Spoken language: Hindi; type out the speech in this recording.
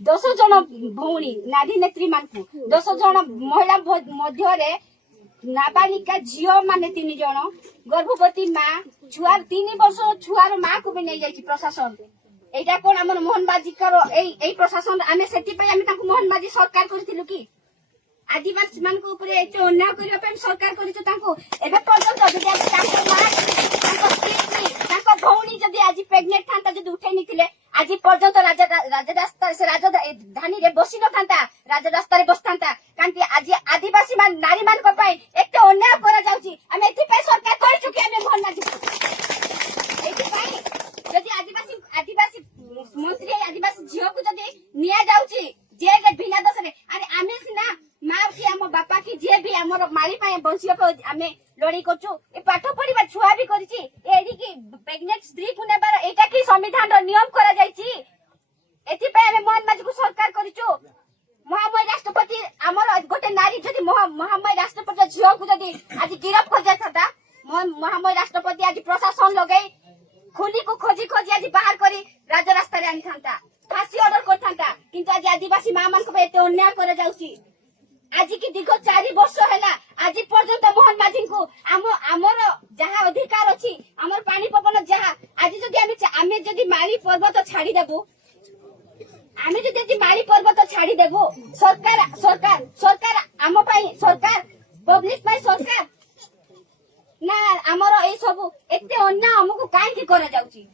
10 जन भौणी नारी नेत्री मानकु 10 जन महिला मध्य नाबालिका झील माने 3 जन गर्भवती माँ छुआ 3 वर्ष छुआर माँ को भी नहीं जाइए प्रशासन एटा कोन हमर मोहन बाजी करो एई प्रशासन आमे सेति पे आमे ताको मोहन बाजी सरकार करथिलु कि आदिवासी मान को ऊपर एते अन्याय करिया पे सरकार करितो ताको एबे पर्यंत जदि ताको माँ ताको स्त्री ताको भौणी जदि आज प्रेग्नेंट थांता जदि उठै निथिले आज पर्यंत राजा रास्ता से राजधानी रे बसी न थांता राजा रास्ता रे बसतांता कांति आज आदिवासी मान नारी मान को पई एते अन्याय करा जाउची आमे एति पे सरकार करि चुकी आमे मोहन बाजी एति पई जदि आदिवासी मंत्री आदिवासी झील को जदि निया जाउची जे बिना दोष रे अरे आमे सिना माँ की आम बापा की जे भी आमर मारी पाए बंचिया को आमे लड़ी करछु ए पाठ पढ़िबा छुआ भी करिछि एडी की प्रेग्नेंट स्त्री को नेबार एटा की संविधान रो नियम करा जाइछि एथि पे आमे मोहन बाजी को सरकार करिछु महामय राष्ट्रपति आमर गोटे नारी जदि महामय राष्ट्रपति झील को जदि आज गिरफ्त कर जाता महामय राष्ट्रपति आज प्रशासन लगाई खुली को खोजी आज बाहर करी राज रास्ता रे आनी थांता फांसी ऑर्डर कर थांता किंतु आज आदिवासी माँ मान को एते अन्याय करा जाउछि आज की दीर्घ 4 वर्ष हैला आज पर्यंत मोहन बाजी को आमर जहाँ अधिकार अछि आमर पानी पवन जहाँ आज जदि आमे जदि माली पर्वत छाड़ी देबो आमे जदि माली पर्वत छाड़ी देबो सरकार आम पई सरकार पब्लिक पई सरकार ना आमर ए सब एते अन्याय हमको काहे की करा जाउची